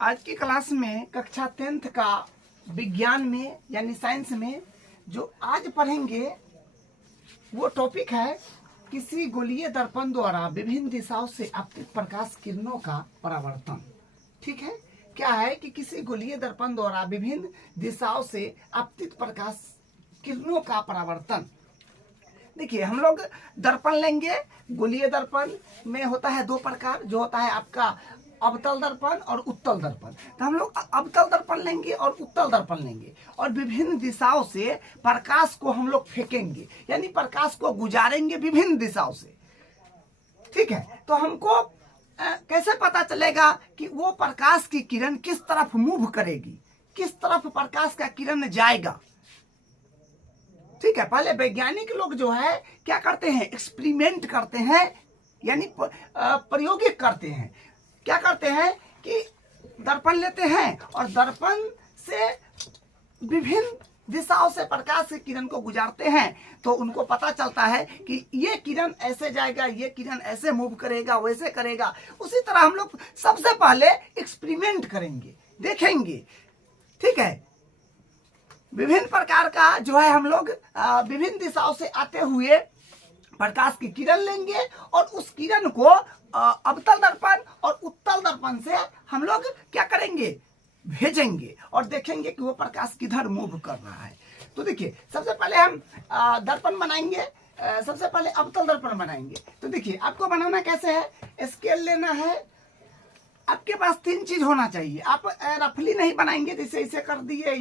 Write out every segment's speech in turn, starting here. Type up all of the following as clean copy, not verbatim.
आज की क्लास में कक्षा 10th का विज्ञान में यानी साइंस में जो आज पढ़ेंगे वो टॉपिक है किसी गोलीय दर्पण द्वारा विभिन्न दिशाओं से आपतित प्रकाश किरणों का परावर्तन। ठीक है, क्या है कि किसी गोलीय दर्पण द्वारा विभिन्न दिशाओं से आपतित प्रकाश किरणों का परावर्तन। देखिए, हम लोग दर्पण लेंगे। गोलीय दर्पण में होता है दो प्रकार, जो होता है आपका अवतल दर्पण और उत्तल दर्पण। तो हम लोग अवतल दर्पण लेंगे और उत्तल दर्पण लेंगे और विभिन्न दिशाओं से प्रकाश को हम लोग फेंकेंगे, यानी प्रकाश को गुजारेंगे विभिन्न दिशाओं से। ठीक है, तो हमको कैसे पता चलेगा कि वो प्रकाश की किरण किस तरफ मूव करेगी, किस तरफ प्रकाश का किरण जाएगा। ठीक है, पहले वैज्ञानिक लोग जो है क्या करते हैं, एक्सपेरिमेंट करते हैं, यानी प्रयोगिक करते हैं। क्या करते हैं कि दर्पण लेते हैं और दर्पण से विभिन्न दिशाओं से प्रकाश की किरण को गुजारते हैं, तो उनको पता चलता है कि ये किरण ऐसे जाएगा, ये किरण ऐसे मूव करेगा, वैसे करेगा। उसी तरह हम लोग सबसे पहले एक्सपेरिमेंट करेंगे, देखेंगे। ठीक है, विभिन्न प्रकार का जो है हम लोग विभिन्न दिशाओं से आते हुए प्रकाश की किरण लेंगे और उस किरण को अवतल दर्पण और उत्तल दर्पण से हम लोग क्या करेंगे, भेजेंगे और देखेंगे कि वो प्रकाश किधर मूव कर रहा है। तो देखिए, सबसे पहले हम दर्पण बनाएंगे। सबसे पहले अवतल दर्पण बनाएंगे। तो देखिए, आपको बनाना कैसे है, स्केल लेना है। आपके पास 3 चीज होना चाहिए। आप रफली नहीं बनाएंगे, जैसे इसे कर दिए,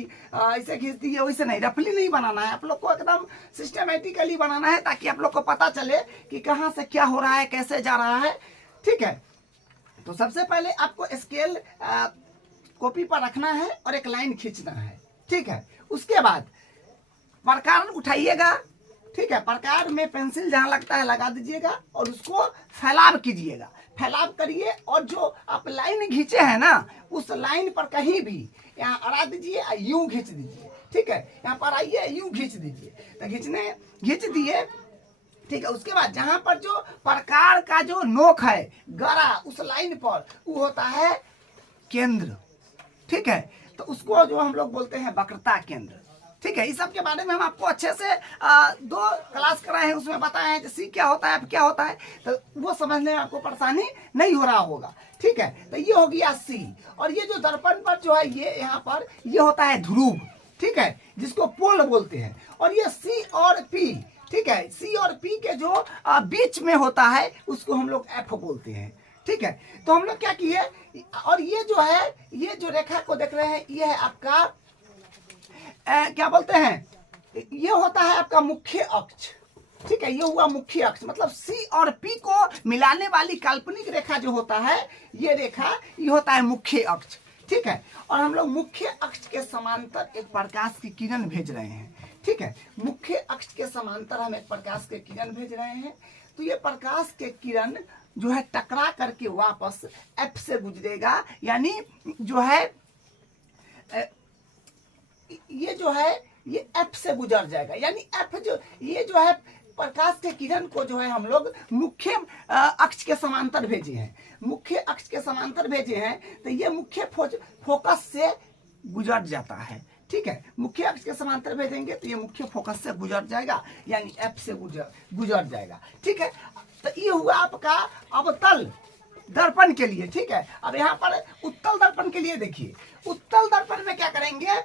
इसे खींच दिए, वैसे नहीं, रफली नहीं बनाना है। आप लोग को एकदम सिस्टमेटिकली बनाना है, ताकि आप लोग को पता चले कि कहाँ से क्या हो रहा है, कैसे जा रहा है। ठीक है, तो सबसे पहले आपको स्केल कॉपी पर रखना है और एक लाइन खींचना है। ठीक है, उसके बाद प्रकार उठाइएगा। ठीक है, प्रकार में पेंसिल जहां लगता है लगा दीजिएगा और उसको फैलाव कीजिएगा। फैलाव करिए और जो आप लाइन खींचे हैं ना, उस लाइन पर कहीं भी यहाँ अड़ा दीजिए, यूं खींच दीजिए। ठीक है, यहाँ पर आइए, यूं खींच दीजिए। तो खींच दिए। ठीक है, उसके बाद जहां पर जो प्रकार का जो नोक है, गरा, उस लाइन पर, वो होता है केंद्र। ठीक है, तो उसको जो हम लोग बोलते हैं वक्रता केंद्र। ठीक है, इस सब के बारे में हम आपको अच्छे से 2 क्लास कराए हैं, उसमें बताए हैं सी क्या होता है, क्या होता है, तो वो समझने में आपको परेशानी नहीं हो रहा होगा। ठीक है, तो ये हो गया सी। और ये जो दर्पण पर जो है, ये यहाँ पर ये होता है ध्रुव। ठीक है, जिसको पोल बोलते हैं। और ये सी और पी, ठीक है, सी और पी के जो बीच में होता है, उसको हम लोग एफ बोलते हैं। ठीक है, तो हम लोग क्या किए, और ये जो है, ये जो रेखा को देख रहे हैं, ये है आपका क्या बोलते हैं, ये होता है आपका मुख्य अक्ष। ठीक है, ये हुआ मुख्य अक्ष, मतलब सी और पी को मिलाने वाली काल्पनिक रेखा जो होता है, ये रेखा, ये होता है मुख्य अक्ष। ठीक है, और हम लोग मुख्य अक्ष के समांतर एक प्रकाश की किरण भेज रहे हैं। ठीक है, मुख्य अक्ष के समांतर हम एक प्रकाश के किरण भेज रहे हैं। तो ये प्रकाश के किरण जो है टकरा करके वापस एफ से गुजरेगा, यानी जो है ये जो है ये एफ से गुजर जाएगा। यानी एफ जो, ये जो है प्रकाश के किरण को जो है हम लोग मुख्य अक्ष के समांतर भेजे हैं। मुख्य अक्ष के समांतर भेजे हैं, तो ये मुख्य फोकस से गुजर जाता है। ठीक है, मुख्य अक्ष के समांतर भेजेंगे तो ये मुख्य फोकस से गुजर जाएगा, यानी एफ से गुजर जाएगा। ठीक है, तो ये हुआ आपका अवतल दर्पण के लिए। ठीक है, अब यहाँ पर उत्तल दर्पण के लिए देखिए, उत्तल दर्पण में क्या करेंगे,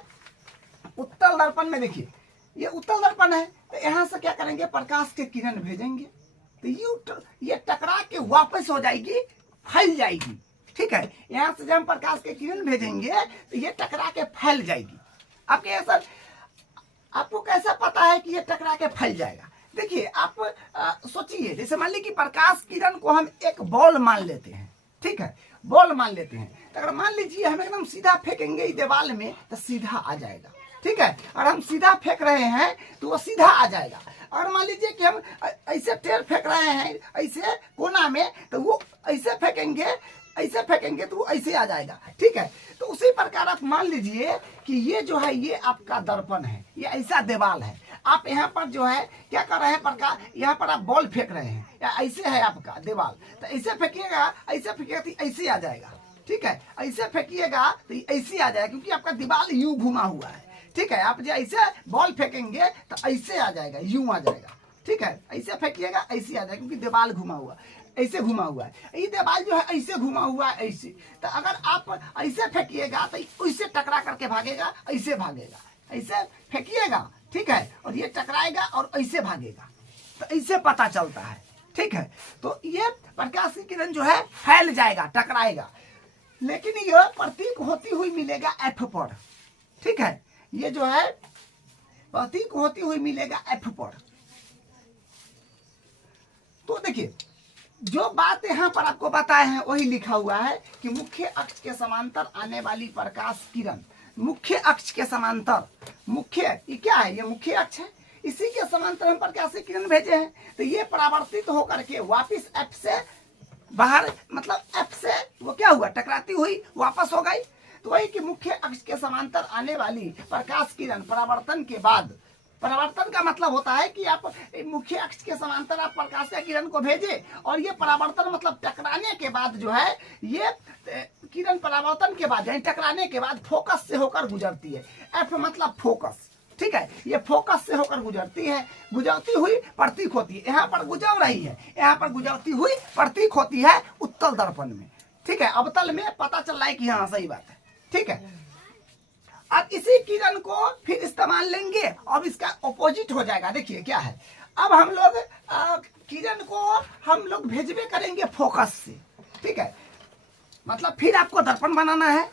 उत्तल दर्पण में देखिए, ये उत्तल दर्पण है, तो यहाँ से क्या करेंगे, प्रकाश के किरण भेजेंगे, तो ये टकरा के वापस हो जाएगी, फैल जाएगी। ठीक है, यहाँ से जब हम प्रकाश के किरण भेजेंगे तो ये टकरा के फैल जाएगी। आपको कैसा पता है कि ये टकरा के फैल जाएगा? देखिए, आप सोचिए, जैसे मान लीजिए कि प्रकाश किरण को हम एक बॉल मान लेते हैं। ठीक है, बॉल मान लेते हैं, तो अगर मान लीजिए हम एकदम सीधा फेंकेंगे दीवार में, तो सीधा आ जाएगा। ठीक है, और हम सीधा फेंक रहे हैं तो वो सीधा आ जाएगा। और मान लीजिए कि हम ऐसे टेढ़ फेंक रहे हैं, ऐसे कोना में, तो वो ऐसे फेंकेंगे तो वो ऐसे आ जाएगा। ठीक है, तो उसी प्रकार आप मान लीजिए कि ये जो है, ये आपका दर्पण है, ये ऐसा दीवार है। आप यहाँ पर जो है क्या कर रहे हैं, प्रकाश, यहाँ पर आप बॉल फेंक रहे हैं, या ऐसे है आपका दीवार, तो ऐसे फेंकिएगा, ऐसे फेंकिएगा तो ऐसे आ जाएगा। ठीक है। ऐसे फेंकिएगा तो ऐसे आ जाएगा, क्योंकि आपका दीवार यूं घुमा हुआ है, ठीक है। आप जो ऐसे बॉल फेंकेंगे तो ऐसे आ जाएगा, यूं आ जाएगा, ठीक है। ऐसे फेंकिएगा ऐसे आ जाएगा, क्योंकि दीवार घुमा हुआ, ऐसे घुमा हुआ है। ये दीवार जो है ऐसे घुमा हुआ है, ऐसे। तो अगर आप ऐसे फेंकिएगा तो इससे टकरा करके भागेगा, ऐसे भागेगा, ऐसे फेंकिएगा, ठीक है। और ये टकराएगा और ऐसे भागेगा, तो ऐसे पता चलता है, ठीक है। तो ये प्रकाश की किरण जो है फैल जाएगा, टकराएगा, लेकिन ये प्रतीक होती हुई मिलेगा एफ पर, ठीक है। ये जो है प्रतीक होती हुई मिलेगा एफ पर। तो देखिए, जो बात यहाँ पर आपको बताए हैं वही लिखा हुआ है कि मुख्य अक्ष के समांतर आने वाली प्रकाश किरण, मुख्य अक्ष के समांतर, मुख्य ये क्या है, ये मुख्य अक्ष है, इसी के समांतर हम प्रकाश की किरण भेजे हैं। तो ये परावर्तित होकर के वापिस एफ से बाहर, मतलब एफ से वो क्या हुआ, टकराती हुई वापस हो गई। तो वही कि मुख्य अक्ष के समांतर आने वाली प्रकाश किरण परावर्तन के बाद, परावर्तन का मतलब होता है कि आप मुख्य अक्ष के समांतर आप प्रकाश की किरण को भेजे, और ये परावर्तन मतलब टकराने के बाद जो है, ये किरण परावर्तन के बाद यानी टकराने के बाद फोकस से होकर गुजरती है। एफ मतलब फोकस, ठीक है। ये फोकस से होकर गुजरती है, गुजरती हुई प्रतीक होती है, यहाँ पर गुजर रही है, यहाँ पर गुजरती हुई प्रतीक होती है उत्तल दर्पण में, ठीक है। अवतल में पता चल रहा है कि हाँ सही बात है, ठीक है। अब इसी किरण को फिर इस्तेमाल लेंगे, अब इसका ऑपोजिट हो जाएगा। देखिए क्या है, अब हम लोग किरण को हम लोग भेजबे करेंगे फोकस से, ठीक है। मतलब फिर आपको दर्पण बनाना है,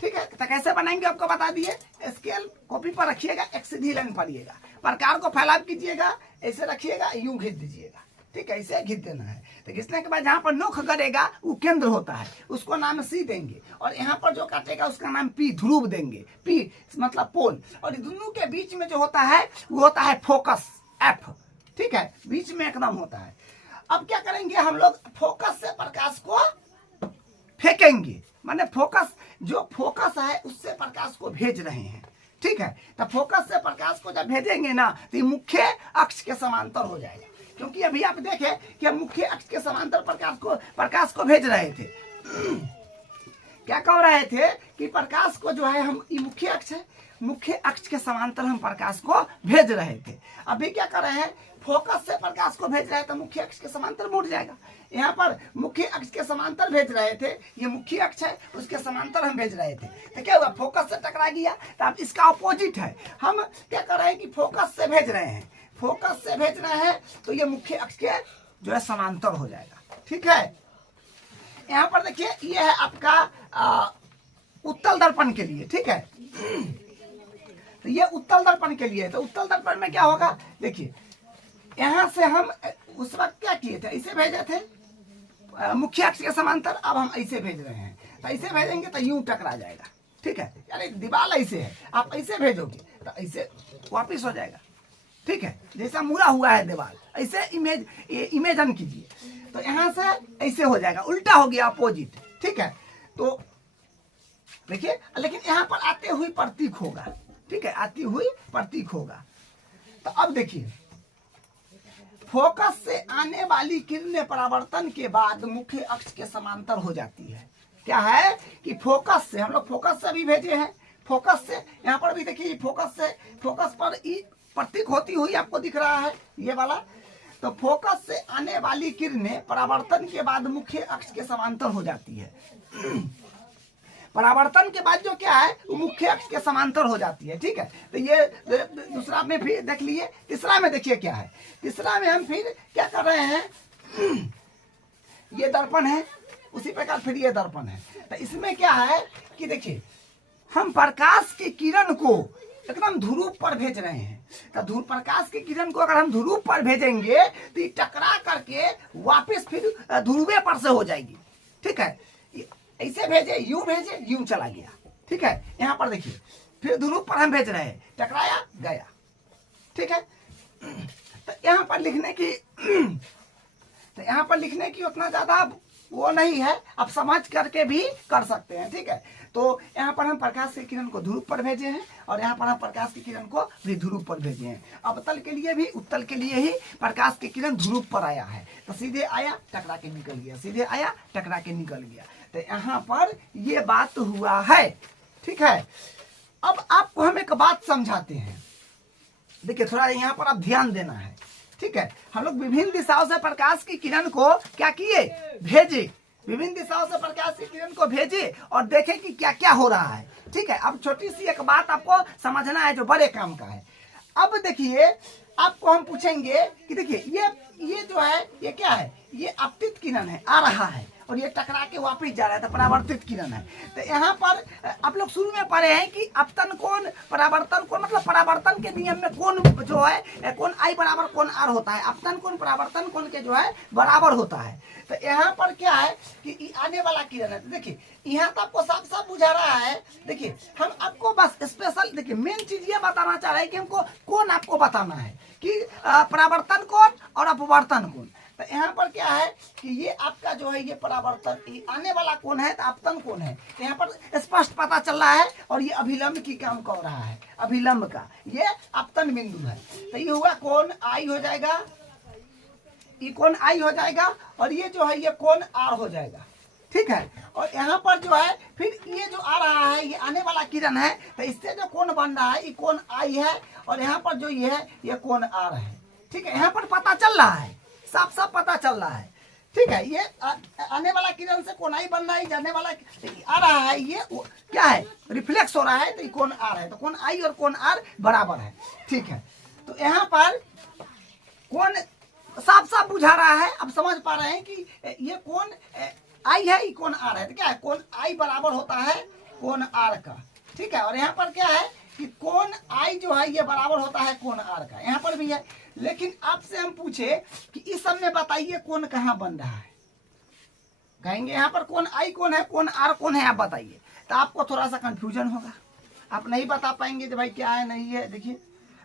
ठीक है। तो कैसे बनाएंगे आपको बता दिए। स्केल कॉपी पर रखिएगा, एक सीधी लाइन पढ़िएगा, प्रकार को फैलाव कीजिएगा, ऐसे रखिएगा, यूं घिस दीजिएगा, ठीक है। ऐसे घिस देना है। तो घिसने के बाद जहाँ पर नोख करेगा वो केंद्र होता है, उसको नाम सी देंगे, और यहाँ पर जो काटेगा उसका नाम पी, ध्रुव देंगे, पी मतलब पोल। और दोनों के बीच में जो होता है वो होता है फोकस, एफ, ठीक है, बीच में एकदम होता है। अब क्या करेंगे हम लोग, फोकस से प्रकाश को फेंकेंगे, माने फोकस, जो फोकस है उससे प्रकाश को भेज रहे हैं, ठीक है। तो फोकस से प्रकाश को जब भेजेंगे ना तो ये मुख्य अक्ष के समांतर हो जाएगा, क्योंकि अभी आप देखें कि हम मुख्य अक्ष के समांतर प्रकाश को भेज रहे थे। क्या कह रहे थे कि प्रकाश को जो है हम, ये मुख्य अक्ष है, मुख्य अक्ष के समांतर हम प्रकाश को भेज रहे थे। अभी क्या कर रहे हैं, फोकस से प्रकाश को भेज रहे हैं तो मुख्य अक्ष के समांतर मुड़ जाएगा। यहाँ पर मुख्य अक्ष के समांतर भेज रहे थे, ये मुख्य अक्ष है, उसके समांतर हम भेज रहे थे, तो क्या हुआ, फोकस से टकरा गया। तो अब इसका अपोजिट है, हम क्या कर रहे हैं कि फोकस से भेज रहे हैं, फोकस से भेज रहे हैं तो ये मुख्य अक्ष के जो है समांतर हो जाएगा, ठीक है। यहाँ पर देखिए, ये है आपका उत्तल दर्पण के लिए, ठीक है। तो ये उत्तल दर्पण के लिए, तो उत्तल दर्पण में क्या होगा, देखिए यहाँ से हम उस वक्त क्या किए थे, ऐसे भेजे थे मुख्य अक्ष के समांतर, अब हम ऐसे भेज रहे हैं। तो ऐसे भेजेंगे तो यूं टकरा जाएगा, ठीक है। यानी दीवार ऐसे है, आप ऐसे भेजोगे तो ऐसे वापिस हो जाएगा, ठीक है। जैसा मुड़ा हुआ है दीवार, ऐसे इमेजन कीजिए, तो यहाँ से ऐसे हो जाएगा, उल्टा हो गया, अपोजिट, ठीक है। तो देखिए, लेकिन यहाँ पर आते हुए प्रतीक होगा, ठीक है, आती हुई प्रतीक होगा। तो अब देखिए, फोकस से आने वाली किरणें परावर्तन के बाद मुख्य अक्ष के समांतर हो जाती है। क्या है कि फोकस से, हम लोग फोकस से भी भेजे हैं, फोकस से यहाँ पर भी देखिए, फोकस से, फोकस पर प्रतीक होती हुई आपको दिख रहा है ये वाला। तो फोकस से आने वाली किरणें परावर्तन के बाद मुख्य अक्ष के समांतर हो जाती है। परावर्तन के बाद जो क्या है वो मुख्य अक्ष के समांतर हो जाती है, ठीक है। तो ये दूसरा में फिर देख लिए। तीसरा में देखिए क्या है, तीसरा में हम फिर क्या कर रहे हैं, ये दर्पण है, उसी प्रकार फिर ये दर्पण है। तो इसमें क्या है कि देखिए, हम प्रकाश की किरण को एकदम ध्रुव पर भेज रहे हैं। तो प्रकाश की किरण को अगर हम ध्रुव पर भेजेंगे तो ये टकरा करके वापस फिर ध्रुवे पर से हो जाएगी, ठीक है। ऐसे भेजे, यूं चला गया, ठीक है। यहाँ पर देखिए, फिर ध्रुव पर हम भेज रहे हैं, टकराया गया, ठीक है। तो यहाँ पर लिखने की उतना ज्यादा वो नहीं है, आप समझ करके भी कर सकते हैं, ठीक है। तो यहाँ पर हम प्रकाश की किरण को ध्रुव पर भेजे हैं, और यहाँ पर हम प्रकाश की किरण को भी ध्रुव पर भेजे हैं। अवतल के लिए भी, उत्तल के लिए ही प्रकाश की किरण ध्रुव पर आया है, तो सीधे आया टकरा के निकल गया, सीधे आया टकरा के निकल गया। तो यहाँ पर ये बात हुआ है। ठीक है, अब आपको हम एक बात समझाते हैं। देखिए थोड़ा यहाँ पर आप ध्यान देना है। ठीक है, हम लोग विभिन्न दिशाओं से प्रकाश की किरण को क्या किए, भेजे, विभिन्न दिशाओं से प्रकाश की किरण को भेजे और देखें कि क्या क्या हो रहा है। ठीक है, अब छोटी सी एक बात आपको समझना है जो बड़े काम का है। अब देखिए आपको हम पूछेंगे कि देखिए ये जो है ये क्या है, ये आपतित किरण है, आ रहा है और ये टकरा के वापस जा रहा है, तो परावर्तित किरण है। तो यहाँ पर आप लोग शुरू में पढ़े हैं कि अपतन कोण परावर्तन कोण, मतलब परावर्तन के नियम में कोण जो है कोण आई बराबर कोण आर होता है, अपतन कोण परावर्तन कोण के जो है बराबर होता है। तो यहाँ पर क्या है कि आने वाला किरण है। तो देखिए यहाँ तो आपको साफ साफ बुझा रहा है। देखिए हम आपको बस स्पेशल देखिए मेन चीज ये बताना चाह रहे हैं कि हमको कोण आपको बताना है कि परावर्तन कोण और अपवर्तन कोण। तो यहाँ पर क्या है कि ये आपका जो है ये परावर्तन आने वाला कोण है, तो आपतन कोण है। तो यहाँ पर स्पष्ट पता चल रहा है और ये अभिलंब की काम कर रहा है, अभिलंब का ये आपतन बिंदु है। तो ये हुआ कोण आई हो जाएगा, ये कोण आई हो जाएगा और ये जो है ये कोण आर हो जाएगा। ठीक है, और यहाँ पर जो है फिर ये जो आ रहा है ये आने वाला किरण है, तो इससे जो कोण बन रहा है ये कोण आई है और यहाँ पर जो ये है ये कोण आर है। ठीक है, यहाँ पर पता चल रहा है, साफ साफ पता चल रहा है। ठीक है, ये आने वाला किरण से कोण आई बन रहा है, जाने वाला आ रहा है ये क्या है, रिफ्लेक्स हो रहा है, तो ये कोण आर है। तो कोण आई और कोण आर बराबर है। ठीक है, तो यहाँ पर कोण साफ साफ बुझा रहा है, अब समझ पा रहे हैं कि ये कोण आई है, ये कोण आर है। तो क्या है, कोण आई बराबर होता है कोण आर का। ठीक है, और यहाँ पर क्या है कि कोण आई जो है ये बराबर होता है कोण आर का, यहाँ पर भी है। लेकिन आपसे हम पूछे कि इस सब में बताइए कोण कहाँ बन रहा है, कहेंगे यहाँ पर कोण आई कौन है, कोण आर कौन है, आप बताइए। तो आपको थोड़ा सा कंफ्यूजन होगा, आप नहीं बता पाएंगे कि भाई क्या है नहीं है। देखिए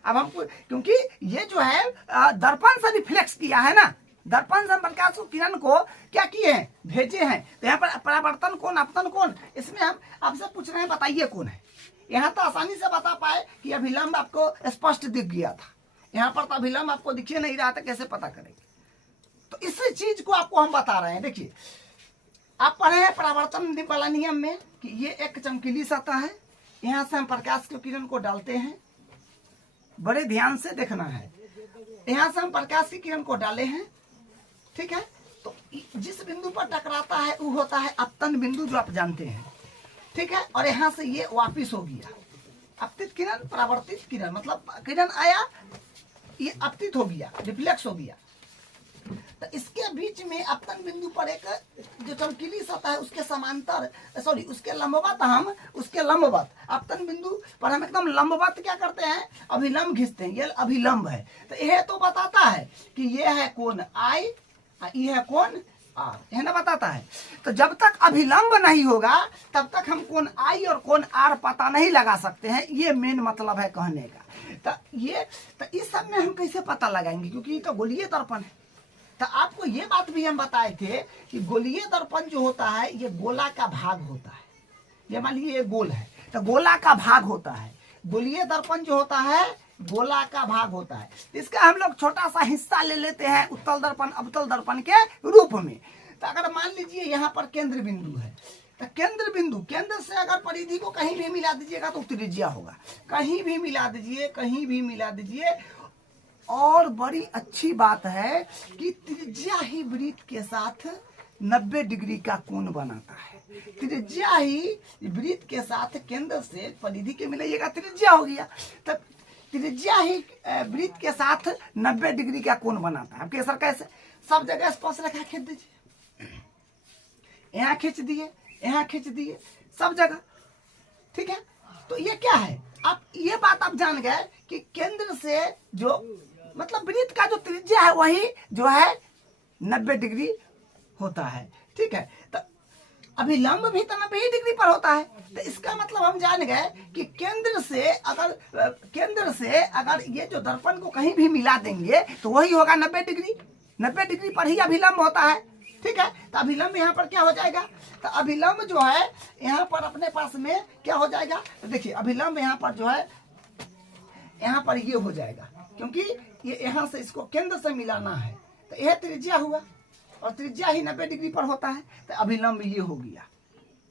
अब हमको, क्योंकि ये जो है दर्पण से रिफ्लेक्स किया है ना, दर्पण से प्रकाश किरण को क्या किए हैं, भेजे हैं। तो यहाँ पर परावर्तन कोण अपतन कोण, इसमें हम आपसे पूछ रहे हैं बताइए कौन है। यहाँ तो आसानी से बता पाए कि अभिलंब आपको स्पष्ट दिख गया था, यहाँ पर तो अभिलंब आपको दिखे नहीं रहा था, कैसे पता करेंगे। तो इस चीज को आपको हम बता रहे हैं। देखिए आप पढ़े हैं परावर्तन वाला नियम में कि ये एक चमकीली सतह है, यहाँ से हम प्रकाश के किरण को डालते हैं, बड़े ध्यान से देखना है। यहाँ से हम प्रकाश की किरण को डाले हैं, ठीक है। तो जिस बिंदु पर टकराता है वो होता है अपतन बिंदु, जो आप जानते हैं, ठीक है। और यहाँ से ये वापिस हो गया, अपतित किरण परावर्तित किरण, मतलब किरण आया ये अपतित हो गया, रिफ्लेक्स हो गया। तो इसके बीच में अपतन बिंदु पर एक जो चमकीली सतह है उसके समांतर, सॉरी उसके लंबवत, हम उसके लंबवत अपतन बिंदु पर हम एकदम लंबवत क्या करते हैं, अभिलंब खींचते हैं। ये अभिलंब है, तो यह तो बताता है कि ये है कोण आई, ये है कोण आर, है ना, बताता है। तो जब तक अभिलंब नहीं होगा तब तक हम कोण आई और कोण आर पता नहीं लगा सकते हैं, ये मेन मतलब है कहने का। तो इस सब में हम कैसे पता लगाएंगे, क्योंकि ये तो गोलीय दर्पण है। तो आपको ये बात भी हम बताए थे कि गोलीय दर्पण जो होता है ये गोला का भाग होता है। ये मान लीजिए ये गोल है तो गोला का भाग होता है, गोलीय दर्पण जो होता है गोला का भाग होता है। इसका हम लोग छोटा सा हिस्सा ले लेते हैं उत्तल दर्पण अवतल दर्पण के रूप में। तो अगर मान लीजिए यहाँ पर केंद्र बिंदु है, तो केंद्र बिंदु, केंद्र से अगर परिधि को कहीं भी मिला दीजिएगा तो त्रिज्या होगा, कहीं भी मिला दीजिए, कहीं भी मिला दीजिए। और बड़ी अच्छी बात है कि त्रिज्या ही वृत्त के साथ 90 डिग्री का कोण बनाता है। त्रिज्या ही वृत्त के साथ केंद्र से परिधि के मिलाइएगा, त्रिज्या हो गया। तब त्रिज्या ही वृत्त के साथ 90 डिग्री का कोण बनाता है। आपके सर कैसे, सब जगह स्पर्श रेखा खींच दीजिए, यहाँ खींच दिए, यहाँ खींच दिए, सब जगह, ठीक है। तो ये क्या है, आप ये बात आप जान गए कि केंद्र से जो मतलब वृत्त का जो त्रिज्या है वही जो है 90 डिग्री होता है, ठीक है। तो अभिलंब भी तो 90 डिग्री पर होता है। तो इसका मतलब हम जान गए कि केंद्र से अगर ये जो दर्पण को कहीं भी मिला देंगे तो वही होगा 90 डिग्री, 90 डिग्री पर ही अभिलंब होता है, ठीक है। तो अभिलंब यहाँ पर क्या हो जाएगा, तो अभिलंब जो है यहाँ पर अपने पास में क्या हो जाएगा, तो देखिए अभिलंब यहाँ पर जो है यहाँ पर ये हो जाएगा, क्योंकि ये यहाँ से इसको केंद्र से मिलाना है। तो यह त्रिज्या हुआ और त्रिज्या ही 90 डिग्री पर होता है, तो अभिलंब ये हो गया,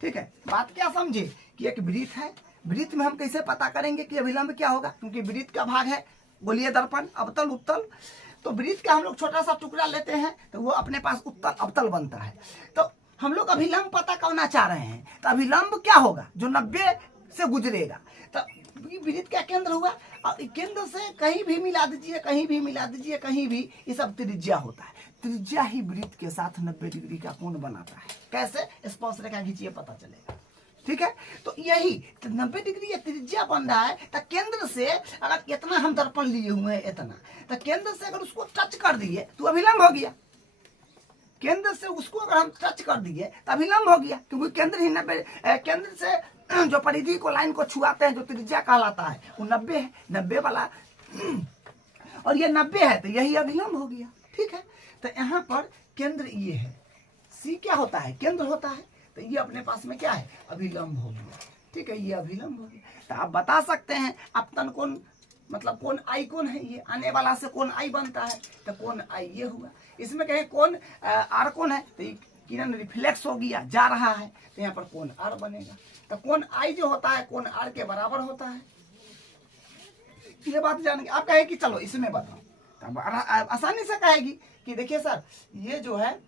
ठीक है, बात क्या समझे कि एक वृत्त है, वृत्त में हम कैसे पता करेंगे कि अभिलंब क्या होगा, क्योंकि वृत्त का भाग है गोलीय दर्पण, अवतल, उत्तल। तो वृत्त का हम लोग छोटा सा टुकड़ा लेते हैं तो वो अपने पास उत्तल अवतल बनता है। तो हम लोग अभिलंब पता करना चाह रहे हैं, तो अभिलंब क्या होगा, जो 90 से गुजरेगा। तो वृत्त का केंद्र हुआ, और केंद्र से कहीं भी मिला दीजिए, कहीं भी मिला दीजिए, कहीं भी, ये सब त्रिज्या होता है। त्रिज्या ही वृत्त के साथ 90 डिग्री का कोण बनाता है। कैसे, स्पर्श रेखा खींचिए पता चलेगा। ठीक है, तो यही तो 90 डिग्री त्रिज्या बन रहा है। तो केंद्र से अगर इतना हम दर्पण लिए हुए हैं इतना, तो केंद्र से अगर उसको टच कर दिए तो अभिलंब हो गया। केंद्र से उसको अगर हम टच कर दिए तो अभिलंब हो गया, क्योंकि केंद्र ही 90, केंद्र से जो परिधि को, लाइन को छुआते हैं, जो त्रिज्या कहलाता है, वो 90 है, 90 वाला, और ये 90 है, तो यही अभिलंब हो गया। ठीक है, तो यहाँ पर केंद्र ये है, सी क्या होता है, केंद्र होता है, तो ये अपने पास में क्या है, अभिलंब हो गया। ठीक है, ये अभिलंब हो गया। तो आप बता सकते हैं अपतन कोण, मतलब कोण आई कोण है, ये आने वाला से कोण आई बनता है, तो कोण आई ये हुआ। इसमें कहें कोण आर कोण है, तो किरण रिफ्लेक्स हो गया, जा रहा है, तो यहाँ पर कोण आर बनेगा। तो कोण आई जो होता है कोण आर के बराबर होता है। ये बात जान के आप कहे कि चलो इसमें बताओ, तब आसानी से कहेगी कि देखिए सर, ये जो है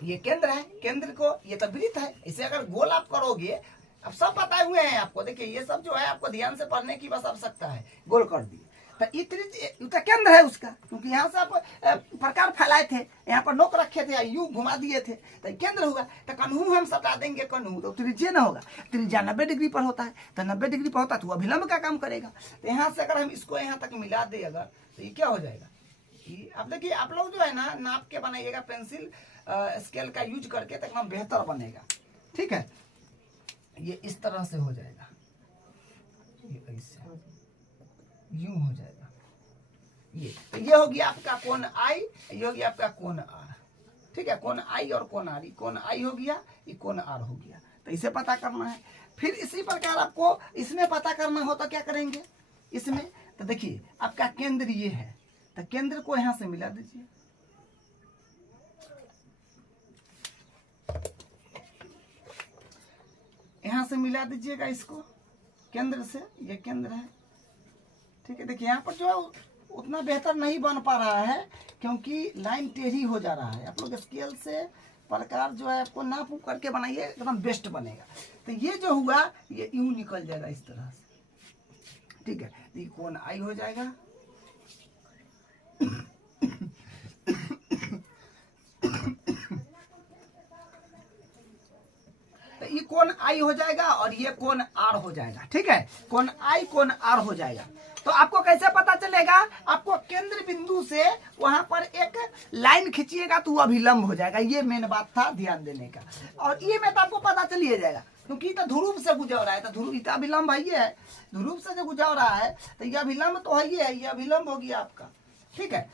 ये केंद्र है, केंद्र को, ये तो वृत्त है, इसे अगर गोल आप करोगे, अब सब बताए हुए हैं आपको, देखिए ये सब जो है आपको ध्यान से पढ़ने की बस आवश्यकता है। गोल कर दिए तो ये केंद्र है उसका, क्योंकि यहाँ से आप प्रकार फैलाए थे, यहाँ पर नोक रखे थे, यूं घुमा दिए थे, तो केंद्र हुआ। तो कन्हू हम सटा देंगे, कन्हू तो त्रिज्या ना होगा, त्रिज्या 90 डिग्री पर होता है, तो 90 डिग्री पर होता है तो अभिलंब का काम करेगा। तो यहाँ से अगर हम इसको यहाँ तक मिला दे अगर, तो ये क्या हो जाएगा, अब देखिए आप लोग जो है ना नाप के बनाइएगा, पेंसिल स्केल का यूज करके, तो एकदम बेहतर बनेगा। ठीक है, ये इस तरह से हो जाएगा, ये ऐसे यूं हो जाएगा, ये तो ये हो गया आपका कोण आई, ये हो गया आपका कोण आर। ठीक है, कोण आई और कोण आर, कोण आई हो गया, ये कोण आर हो गया। तो इसे पता करना है। फिर इसी प्रकार आपको इसमें पता करना हो तो क्या करेंगे इसमें, तो देखिए आपका केंद्र ये है, तो केंद्र को यहां से मिला दीजिए, यहां से मिला दीजिएगा इसको केंद्र से, ये केंद्र है। ठीक है, देखिए यहाँ पर जो है उतना बेहतर नहीं बन पा रहा है, क्योंकि लाइन टेढ़ी हो जा रहा है। आप लोग स्केल से प्रकार जो है आपको नाप करके बनाइए, एकदम बेस्ट बनेगा। तो ये जो हुआ ये यूं निकल जाएगा इस तरह से। ठीक है, ये कोण आई हो जाएगा, तो ये कोण आई हो जाएगा और ये कोण आर हो जाएगा। ठीक है, कोण आई कोण आर हो जाएगा। तो आपको कैसे पता चलेगा, आपको केंद्र बिंदु से वहां पर एक लाइन खींचिएगा तो वो अभिलंब हो जाएगा। ये मेन बात था ध्यान देने का, और ये में तो आपको पता चल ही जाएगा, क्योंकि तो ध्रुव से गुजर रहा है, तो ध्रुव तो अभिलंब है, ये है ध्रुव से जो गुजर रहा है, तो ये अभिलंब तो है, ये अभिलंब हो गया आपका। ठीक है,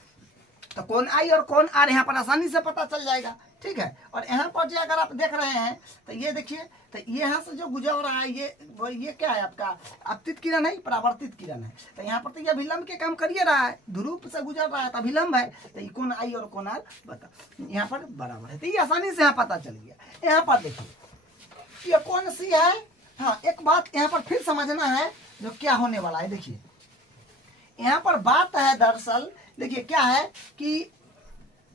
तो कोण आई और कोण आर यहाँ पर आसानी से पता चल जाएगा। ठीक है, और यहाँ पर जो अगर आप देख रहे हैं तो ये देखिए, तो ये यहाँ से जो गुजर रहा है ये क्या है आपका, आपतित किरण है, परावर्तित किरण है। तो यहाँ पर तो ये अभिलंब के काम करिए रहा है, ध्रुव से गुजर रहा है तो अभिलंब है, तो ये कोण आई और कोण आर बता यहाँ पर बराबर है। तो ये आसानी से यहाँ पता चल गया। यहाँ पर देखिए ये कोण सी है। हाँ, एक बात यहाँ पर फिर समझना है जो क्या होने वाला है। देखिए यहाँ पर बात है दरअसल, देखिए क्या है कि,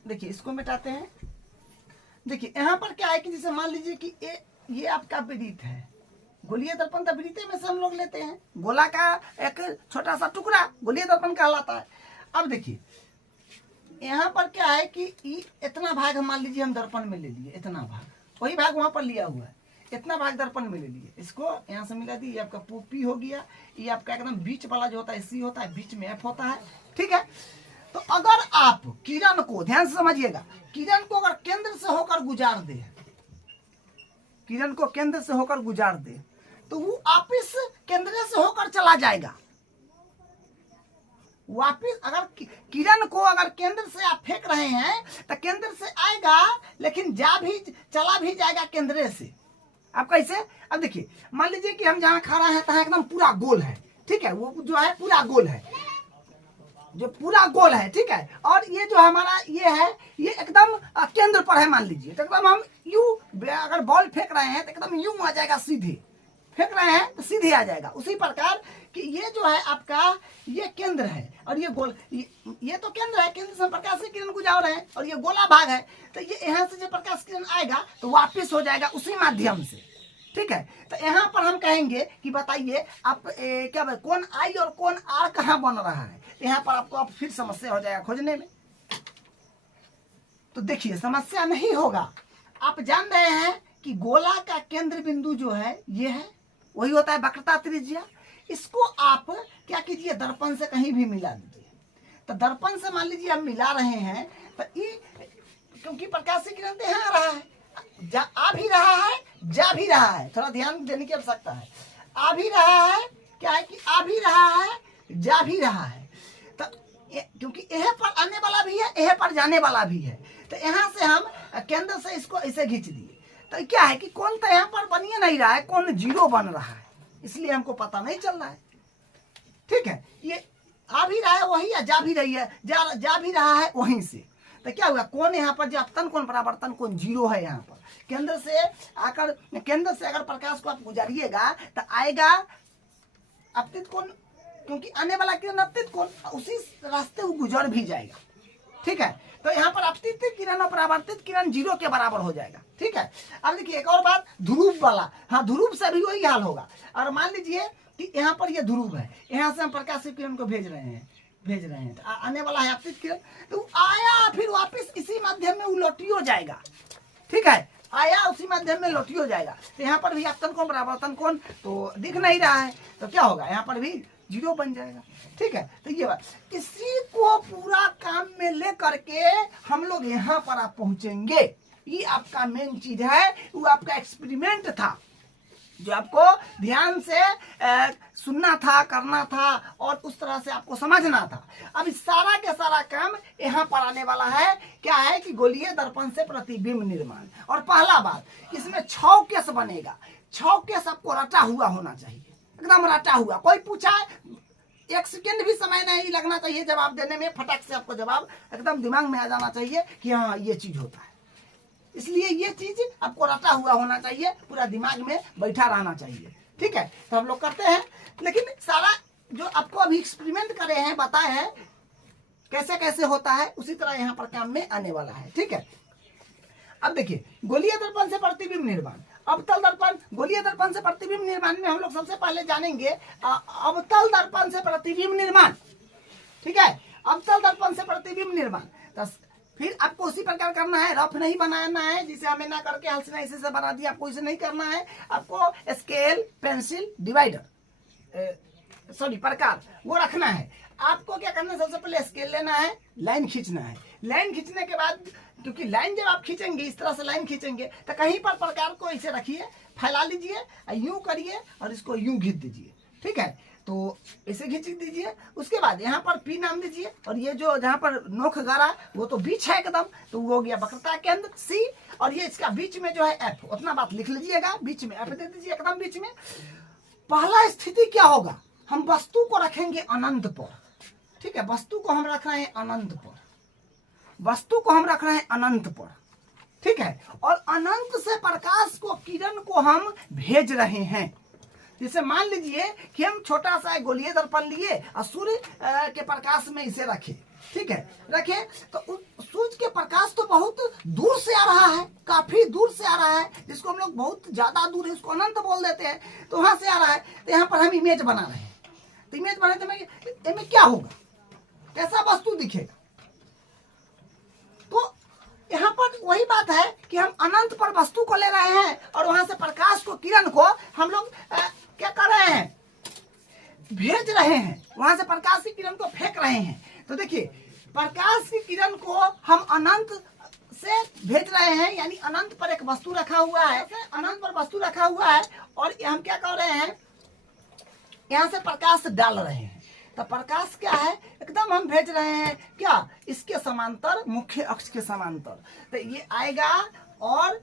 देखिए इसको मिटाते हैं। देखिए यहाँ पर क्या है कि जैसे मान लीजिए कि ये आपका वृत्त है, गोलीय दर्पण तो वृत्त में से हम लोग लेते हैं, गोला का एक छोटा सा टुकड़ा गोलीय दर्पण कहलाता है। अब देखिए यहाँ पर क्या है कि इतना भाग हम मान लीजिए हम दर्पण में ले लिए, इतना भाग, वही भाग वहां पर लिया हुआ है, इतना भाग दर्पण में ले लिए, इसको यहाँ से मिला दी, ये आपका पी हो गया, ये आपका एकदम बीच वाला जो होता है सी होता है, बीच में एफ होता है। ठीक है, तो अगर आप किरण को ध्यान से समझिएगा, किरण को अगर केंद्र से होकर गुजार दे, किरण को केंद्र से होकर गुजार दे, तो वो वापिस केंद्र से होकर चला जाएगा। वापिस अगर किरण को अगर केंद्र से आप फेंक रहे हैं तो केंद्र से आएगा, लेकिन चला भी जाएगा केंद्र से। आप कैसे, अब देखिए मान लीजिए कि हम जहां खड़ा है तहां एकदम पूरा गोल है। ठीक है, वो जो है पूरा गोल है, जो पूरा गोल है। ठीक है, और ये जो हमारा ये है ये एकदम केंद्र पर है मान लीजिए, तो एकदम हम यू अगर बॉल फेंक रहे हैं तो एकदम यूं आ जाएगा, सीधे फेंक रहे हैं तो सीधे आ जाएगा। उसी प्रकार कि ये जो है आपका ये केंद्र है और ये गोल, ये तो केंद्र है, केंद्र से प्रकाश की किरण गुजर रहे हैं और ये गोला भाग है, तो ये यहाँ से जो प्रकाश किरण आएगा तो वापिस हो जाएगा उसी माध्यम से। ठीक है, तो यहाँ पर हम कहेंगे कि बताइए आप क्या कौन आई और कौन आर कहाँ बन रहा है। यहाँ पर आपको अब फिर समस्या हो जाएगा खोजने में। तो देखिए समस्या नहीं होगा, आप जान रहे हैं कि गोला का केंद्र बिंदु जो है ये है, वही होता है वक्रता त्रिज्या। इसको आप क्या कीजिए, दर्पण से कहीं भी मिला दीजिए। तो दर्पण से मान लीजिए हम मिला रहे हैं तो क्योंकि प्रकाश की किरण यहाँ आ रहा है, आ भी रहा है, जा भी रहा है, थोड़ा ध्यान देने की आवश्यकता है। आ भी रहा है, क्या है कि आ भी रहा है, जा भी रहा है। तो क्योंकि यह पर आने वाला भी है, यह पर जाने वाला भी है, तो यहाँ से हम केंद्र से इसको ऐसे खींच दिए। तो क्या है कि कौन तो यहाँ पर बनिए नहीं रहा है, कौन जीरो बन रहा है, इसलिए हमको पता नहीं चल रहा है। ठीक है, ये आ भी रहा है वही, या जा भी रही है, जा भी रहा है वहीं से। तो क्या हुआ, कौन यहाँ पर जो अपतन कोण परावर्तन कोण जीरो है। यहाँ पर केंद्र से आकर, केंद्र से अगर प्रकाश को आप गुजारिएगा तो आएगा अपतित कोण, क्योंकि आने वाला किरण अपतित कोण, उसी रास्ते वो गुजर भी जाएगा। ठीक है, तो यहाँ पर अपतित किरण और परावर्तित किरण जीरो के बराबर हो जाएगा। ठीक है, अब देखिए एक और बात, ध्रुव वाला, हाँ ध्रुव से भी वही हाल होगा। और मान लीजिए कि यहाँ पर ये ध्रुव है, यहाँ से हम प्रकाश किरण को भेज रहे हैं, तो आने वाला है अपतित किरण, तो आया फिर वापस इसी माध्यम में लौटियो जाएगा। ठीक है, आया उसी माध्यम में लौटियो जाएगा। तो यहाँ पर भी अपतन कोण परावर्तन कोण तो दिख नहीं रहा है, तो क्या होगा, यहाँ पर भी जीरो बन जाएगा। ठीक है, तो ये बात, इसी को पूरा काम में ले करके हम लोग यहाँ पर आप पहुंचेंगे। ये आपका मेन चीज है, वो आपका एक्सपेरिमेंट था जो आपको ध्यान से सुनना था, करना था और उस तरह से आपको समझना था। अब इस सारा के सारा काम यहाँ पर आने वाला है। क्या है कि गोलीय दर्पण से प्रतिबिंब निर्माण। और पहला बात, इसमें 6 केस बनेगा। 6 केस आपको रटा हुआ होना चाहिए, एकदम रटा हुआ। कोई पूछा, 1 सेकेंड भी समय नहीं लगना चाहिए जवाब देने में, फटाक से आपको जवाब एकदम दिमाग में आ जाना चाहिए कि हाँ ये चीज होता है। इसलिए ये चीज आपको रटा हुआ होना चाहिए, पूरा दिमाग में बैठा रहना चाहिए। ठीक है, तो हम लोग करते हैं, लेकिन सारा जो आपको अभी एक्सपेरिमेंट करे हैं, बताए हैं कैसे कैसे होता है, उसी तरह यहाँ पर काम में आने वाला है। ठीक है, अब देखिए गोलीय दर्पण से प्रतिबिंब निर्माण, अवतल दर्पण, गोलीय दर्पण से प्रतिबिंब निर्माण में हम लोग सबसे पहले जानेंगे अवतल दर्पण से प्रतिबिंब निर्माण। ठीक है, अवतल दर्पण से प्रतिबिंब निर्माण। फिर आपको उसी प्रकार करना है, रफ नहीं बनाना है, जिसे हमें ना करके हल्स ने इसे बना दिया, आपको इसे नहीं करना है। आपको स्केल, पेंसिल, डिवाइडर, सॉरी प्रकार, वो रखना है। आपको क्या करना है, सबसे पहले स्केल लेना है, लाइन खींचना है। लाइन खींचने के बाद, क्योंकि लाइन जब आप खींचेंगे, इस तरह से लाइन खींचेंगे, तो कहीं पर प्रकार को ऐसे रखिए, फैला लीजिए, यूं करिए और इसको यूं खींच दीजिए। ठीक है, तो इसे खींच दीजिए। उसके बाद यहाँ पर पी नाम दीजिए, और ये जो जहाँ पर नोक गारा वो तो बीच है एकदम, तो वो हो गया वक्रता केंद्र सी, और ये इसका बीच में जो है एफ, उतना बात लिख लीजिएगा, बीच में एफ दे दीजिए एकदम बीच में। पहला स्थिति क्या होगा, हम वस्तु को रखेंगे अनंत पर। ठीक है, वस्तु को हम रख रहे हैं अनंत पर, वस्तु को हम रख रहे हैं अनंत पर। ठीक है, और अनंत से प्रकाश को, किरण को हम भेज रहे हैं। जैसे मान लीजिए कि हम छोटा सा गोलीय दर्पण लिए और सूर्य के प्रकाश में इसे रखे। ठीक है, रखे तो सूर्य के प्रकाश तो बहुत दूर से आ रहा है, काफी दूर से आ रहा है, जिसको हम लोग बहुत ज्यादा दूर है उसको अनंत बोल देते हैं, तो वहां से आ रहा है। तो यहाँ पर हम इमेज बना रहे हैं, तो इमेज बनाते में क्या होगा, कैसा वस्तु दिखेगा। तो यहाँ पर वही बात है कि हम अनंत पर वस्तु को ले रहे हैं और वहां से प्रकाश को, किरण को हम लोग क्या कर रहे हैं, भेज रहे हैं, वहां से प्रकाश की किरण को फेंक रहे हैं। तो देखिए प्रकाश की किरण को हम अनंत से भेज रहे हैं, यानी अनंत पर एक वस्तु रखा हुआ है, अनंत पर वस्तु रखा हुआ है, और हम क्या कर रहे हैं, यहाँ से प्रकाश डाल रहे हैं। तो प्रकाश क्या है, एकदम हम भेज रहे हैं क्या, इसके समांतर, मुख्य अक्ष के समांतर। तो ये आएगा और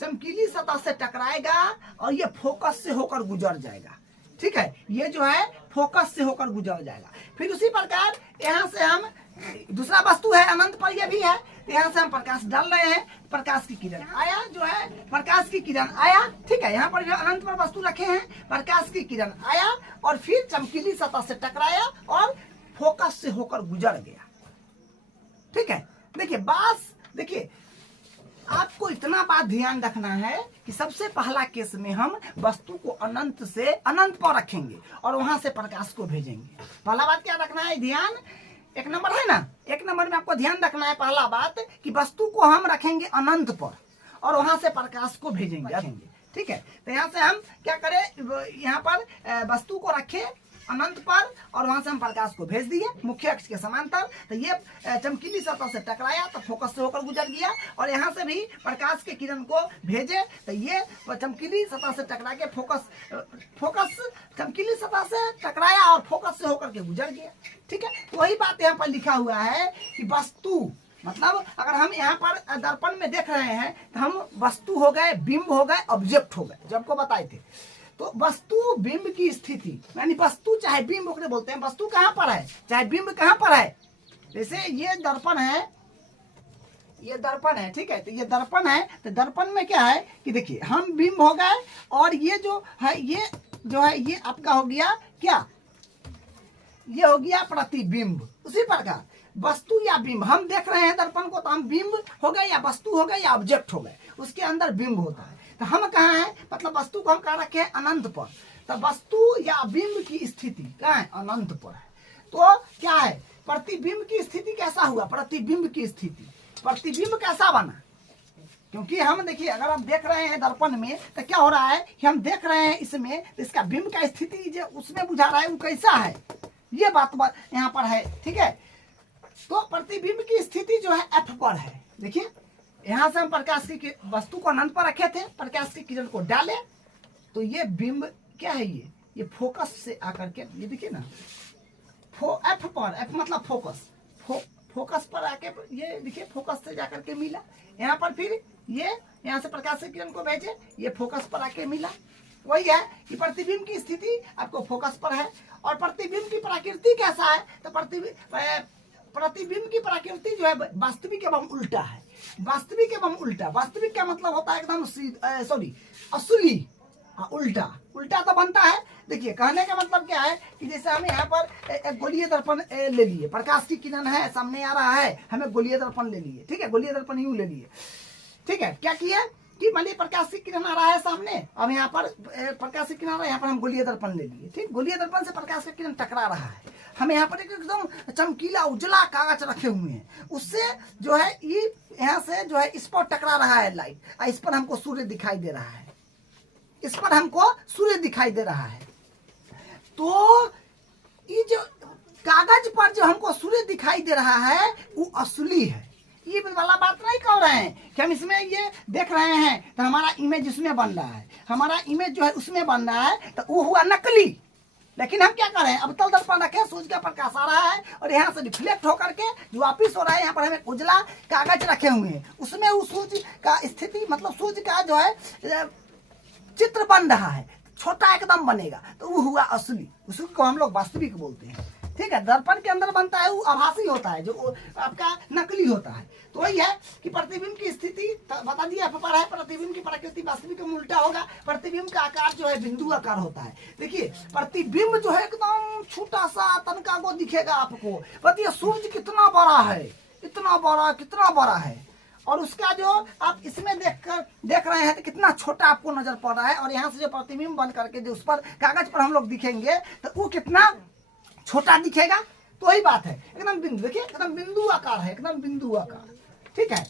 चमकीली सतह से टकराएगा और ये फोकस से होकर गुजर जाएगा। ठीक है, ये जो है फोकस से होकर गुजर जाएगा। फिर उसी प्रकार यहाँ से हम दूसरा वस्तु है अनंत पर, यह भी है। तो यहाँ से हम प्रकाश डाल रहे हैं, प्रकाश की किरण आया, जो है प्रकाश की किरण आया, ठीक है। यहाँ पर जो अनंत पर वस्तु रखे हैं, प्रकाश की किरण आया और फिर चमकीली सतह से टकराया और फोकस से होकर गुजर गया, ठीक है। देखिए बस देखिए, आपको इतना बात ध्यान रखना है कि सबसे पहला केस में हम वस्तु को अनंत से अनंत पर रखेंगे और वहां से प्रकाश को भेजेंगे। पहला बात क्या रखना है, ध्यान, एक नंबर है ना, एक नंबर में आपको ध्यान रखना है पहला बात कि वस्तु को हम रखेंगे अनंत पर और वहां से प्रकाश को भेजेंगे, ठीक है। तो यहाँ से हम क्या करें, यहाँ पर वस्तु को रखे अनंत पर और वहां से हम प्रकाश को भेज दिए मुख्य अक्ष के समांतर। तो ये चमकीली सतह से टकराया तो फोकस से होकर गुजर गया और यहाँ से भी प्रकाश के किरण को भेजे तो ये चमकीली सतह से टकरा के फोकस चमकीली सतह से टकराया और फोकस से होकर के गुजर गया, ठीक है। तो वही बात यहाँ पर लिखा हुआ है कि वस्तु मतलब अगर हम यहाँ पर दर्पण में देख रहे हैं तो हम वस्तु हो गए, बिंब हो गए, ऑब्जेक्ट हो गए, जो आपको बताए थे। तो वस्तु बिंब की स्थिति यानी वस्तु चाहे बिंब ओकरे बोलते हैं, वस्तु कहाँ पर है चाहे बिंब कहाँ पर है। जैसे ये दर्पण है, ये दर्पण है, ठीक है। तो ये दर्पण है, तो दर्पण में क्या है कि देखिए हम बिंब हो गए और ये जो है ये आपका हो गया क्या, ये हो गया प्रतिबिंब। उसी प्रकार वस्तु या बिंब हम देख रहे हैं दर्पण को, तो हम बिंब हो गए या वस्तु हो गए या ऑब्जेक्ट हो गए, उसके अंदर बिंब होता है। तो हम कहाँ हैं, मतलब वस्तु को हम कहाँ रखे हैं, अनंत पर। तो वस्तु या बिंब की स्थिति कहाँ है, अनंत पर है। तो क्या है, प्रतिबिंब की स्थिति कैसा हुआ, प्रतिबिंब की स्थिति, प्रतिबिंब कैसा बना, क्योंकि हम देखिए अगर हम देख रहे हैं दर्पण में तो क्या हो रहा है कि हम देख रहे हैं इसमें, इसका बिंब का स्थिति जो उसमें बुझा रहा है वो कैसा है, ये बात यहाँ पर है, ठीक है। तो प्रतिबिंब की स्थिति जो है एफ पर है। देखिए यहाँ से हम प्रकाश की वस्तु को अनंत पर रखे थे, प्रकाश की किरण को डाले तो ये बिंब क्या है, ये फोकस से आकर के, ये देखिए ना एफ पर, एफ मतलब फोकस, फोकस पर आके ये देखिए फोकस से जाकर के मिला, यहाँ पर फिर ये यहाँ से प्रकाश की किरण को भेजे, ये फोकस पर आके मिला। वही है कि प्रतिबिंब की स्थिति आपको फोकस पर है और प्रतिबिंब की प्रकृति कैसा है, तो प्रतिबिंब की प्रकृति जो है वास्तविक एवं उल्टा है। वास्तविक एवं उल्टा, वास्तविक का मतलब होता है एकदम असली, उल्टा, उल्टा तो बनता है। देखिए कहने का मतलब क्या है कि जैसे हम यहाँ पर एक गोलीय दर्पण ले लिए, प्रकाश की किरण है सामने आ रहा है, हमें गोलीय दर्पण ले लिए, ठीक है, गोलीय दर्पण यूं ले लिए, ठीक है। क्या किया कि मान लीजिए प्रकाश की किरण आ रहा है सामने, अब यहाँ पर प्रकाश की किरण आ रहा है, यहाँ पर हम गोलीय दर्पण ले लिए, ठीक, गोलीय दर्पण से प्रकाश की किरण टकरा रहा है, हमें यहाँ पर एकदम चमकीला उजला कागज रखे हुए हैं, उससे जो है ये यहाँ से जो है इस पर टकरा रहा है लाइट, इस पर हमको सूर्य दिखाई दे रहा है, इस पर हमको सूर्य दिखाई दे रहा है। तो ये जो कागज पर जो हमको सूर्य दिखाई दे रहा है वो असली है, ये वाला बात नहीं कह रहे हैं कि हम इसमें ये देख रहे हैं तो हमारा इमेज उसमें बन रहा है, हमारा इमेज जो है उसमें बन रहा है, तो वो हुआ नकली। लेकिन हम क्या कर रहे हैं, अब तल दर्पण रखे, सूर्य का प्रकाश आ रहा है और यहाँ से रिफ्लेक्ट होकर के जो वापिस हो रहा है, यहाँ पर हमें उजला कागज रखे हुए हैं, उसमें उस सूर्य का स्थिति मतलब सूर्य का जो है चित्र बन रहा है, छोटा एकदम बनेगा, तो वो हुआ असली, उसी को हम लोग वास्तविक बोलते हैं, ठीक है। दर्पण के अंदर बनता है वो आभासी होता है, जो आपका नकली होता है। तो वही है कि प्रतिबिंब की स्थिति बता दिया पर है, प्रतिबिंब की प्रकृति वास्तविक में उल्टा होगा। प्रतिबिंब का आकार जो है बिंदु आकार होता है। देखिए प्रतिबिंब जो है एकदम छोटा सा तनका को दिखेगा आपको, बताइए सूर्य कितना बड़ा है, इतना बड़ा, कितना बड़ा है, और उसका जो आप इसमें देख रहे हैं तो कितना छोटा आपको नजर पड़ रहा है, और यहाँ से जो प्रतिबिंब बन करके जो उस पर कागज पर हम लोग दिखेंगे तो वो कितना छोटा दिखेगा। तो वही बात है, एकदम बिंदु, देखिए एकदम बिंदु आकार है, एकदम बिंदु आकार, ठीक है।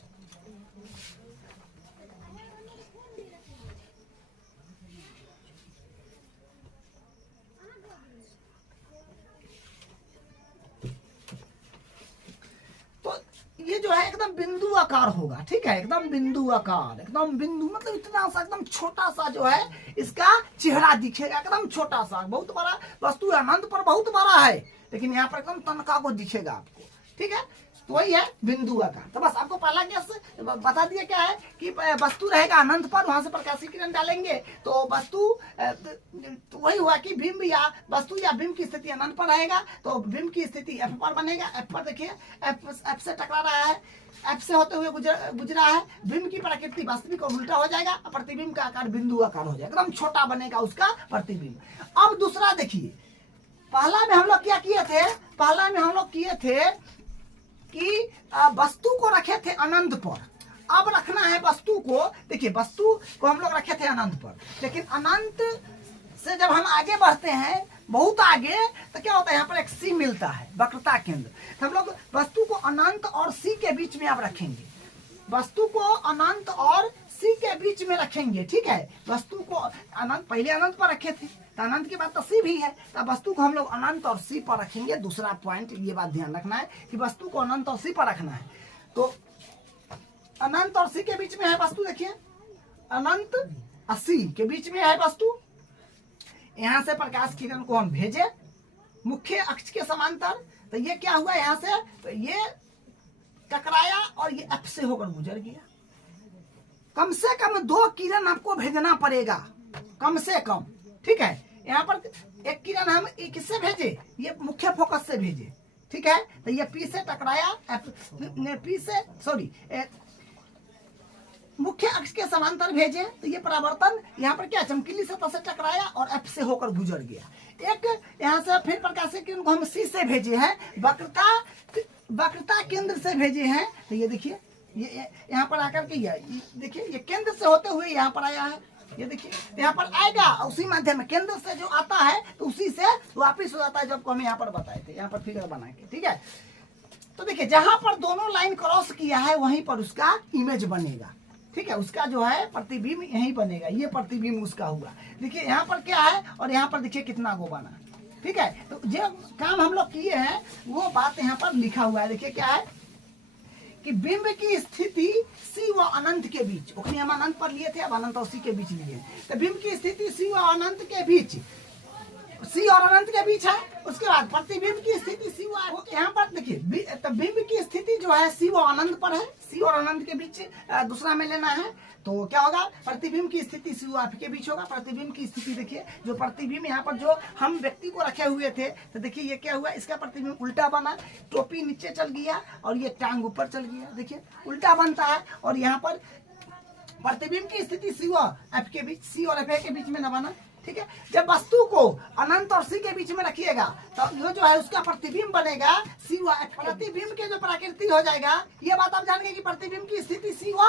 तो ये जो है एकदम बिंदु आकार होगा, ठीक है, एकदम बिंदु आकार, एकदम बिंदु मतलब इतना सा एकदम छोटा सा जो है इसका चेहरा दिखेगा, एकदम छोटा सा, बहुत बड़ा वस्तु है, अनंत पर बहुत बड़ा है, लेकिन यहाँ पर एकदम तनका को दिखेगा आपको, ठीक है। तो वही है बिंदु आकार। तो बस आपको पहला केस बता दिया क्या है कि वस्तु रहेगा अनंत पर, वहां से प्रकाशीय किरण डालेंगे तो वस्तु तो वही हुआ कि बिंब या वस्तु या बिंब की स्थिति अनंत पर रहेगा, तो बिंब की स्थिति एफ पर बनेगा। एफ पर देखिए एफ से टकरा रहा है, एफ से होते हुए गुजरा है। बिंब की प्रकृति वास्तविक और उल्टा हो जाएगा, प्रतिबिंब का आकार बिंदु आकार हो जाएगा, एकदम छोटा बनेगा उसका प्रतिबिंब। अब दूसरा देखिए, पहला में हम लोग क्या किए थे, पहला में हम लोग किए थे कि वस्तु को रखे थे अनंत पर। अब रखना है वस्तु को, देखिए वस्तु को हम लोग रखे थे अनंत पर, लेकिन अनंत से जब हम आगे बढ़ते हैं बहुत आगे तो क्या होता है, यहाँ पर एक सी मिलता है वक्रता केंद्र। तो हम लोग वस्तु को अनंत और सी के बीच में अब रखेंगे, वस्तु को अनंत और सी के बीच में रखेंगे। ठीक है, वस्तु को अनंत, पहले अनंत पर रखे थे तो अनंत के बाद तो सी भी है, तो वस्तु को हम लोग अनंत और सी पर रखेंगे। दूसरा पॉइंट ये बात ध्यान रखना है कि वस्तु को अनंत और सी पर रखना है। तो अनंत और सी के बीच में है वस्तु, देखिए अनंत और सी के बीच में है वस्तु। यहाँ से प्रकाश किरण को हम भेजे मुख्य अक्ष के समांतर, तो ये क्या हुआ, यहाँ से तो ये टकराया और ये एफ से होकर गुजर गया। कम से कम 2 किरण आपको भेजना पड़ेगा, कम से कम। ठीक है, यहाँ पर एक किरण हम किससे भेजे, ये मुख्य फोकस से भेजे। ठीक है, तो ये पी से टकराया, पी से सॉरी मुख्य अक्ष के समांतर भेजे, तो ये परावर्तन यहाँ पर क्या चमकीली सतह से टकराया और एफ से होकर गुजर गया। एक यहाँ से फिर प्रकाशीय किरण को हम सी से भेजे हैं, वक्रता केंद्र से भेजे हैं। तो ये देखिए ये यहाँ पर आकर के देखिए ये केंद्र से होते हुए यहाँ पर आया है, ये देखिए यहाँ पर आएगा, उसी माध्यम में केंद्र से जो आता है तो उसी से वापिस हो जाता है, जो आपको हम यहाँ पर बताए थे, यहाँ पर फिगर बना के। ठीक है, तो देखिए जहां पर दोनों लाइन क्रॉस किया है वहीं पर उसका इमेज बनेगा। ठीक है, उसका जो है प्रतिबिंब यहीं बनेगा, ये प्रतिबिंब उसका हुआ। देखिए यहाँ पर क्या है और यहाँ पर देखिए कितना गो बना। ठीक है, तो जो काम हम लोग किए हैं वो बात यहाँ पर लिखा हुआ है। देखिए क्या है कि बिंब की स्थिति सी व अनंत के बीच, ओखनी हम अनंत पर लिए थे, अब अनंत और सी के बीच लिए। तो बिंब की स्थिति सी व अनंत के बीच, सी और अनंत के बीच है। उसके बाद प्रतिबिंब की स्थिति सी व, यहाँ पर देखिए तो बिंब की स्थिति जो है सी व अनंत पर है, सी और अनंत के बीच दूसरा में लेना है। तो क्या होगा, प्रतिबिंब की स्थिति सी व एफ के बीच होगा। प्रतिबिंब की स्थिति देखिए, जो प्रतिबिंब यहाँ पर जो हम व्यक्ति को रखे हुए थे, तो देखिए ये क्या हुआ, इसका प्रतिबिंब उल्टा बना, टोपी नीचे चल गया और ये टांग ऊपर चल गया। देखिए उल्टा बनता है, और यहाँ पर प्रतिबिंब की स्थिति सी व एफ के बीच, सी और एफ के बीच में न बना। ठीक है, जब वस्तु को अनंत और सी के बीच में रखिएगा तो ये जो है उसका प्रतिबिंब बनेगा सी व एफ। प्रतिबिंब के जो प्रकृति हो जाएगा, ये बात आप जान गए कि प्रतिबिंब की स्थिति सी व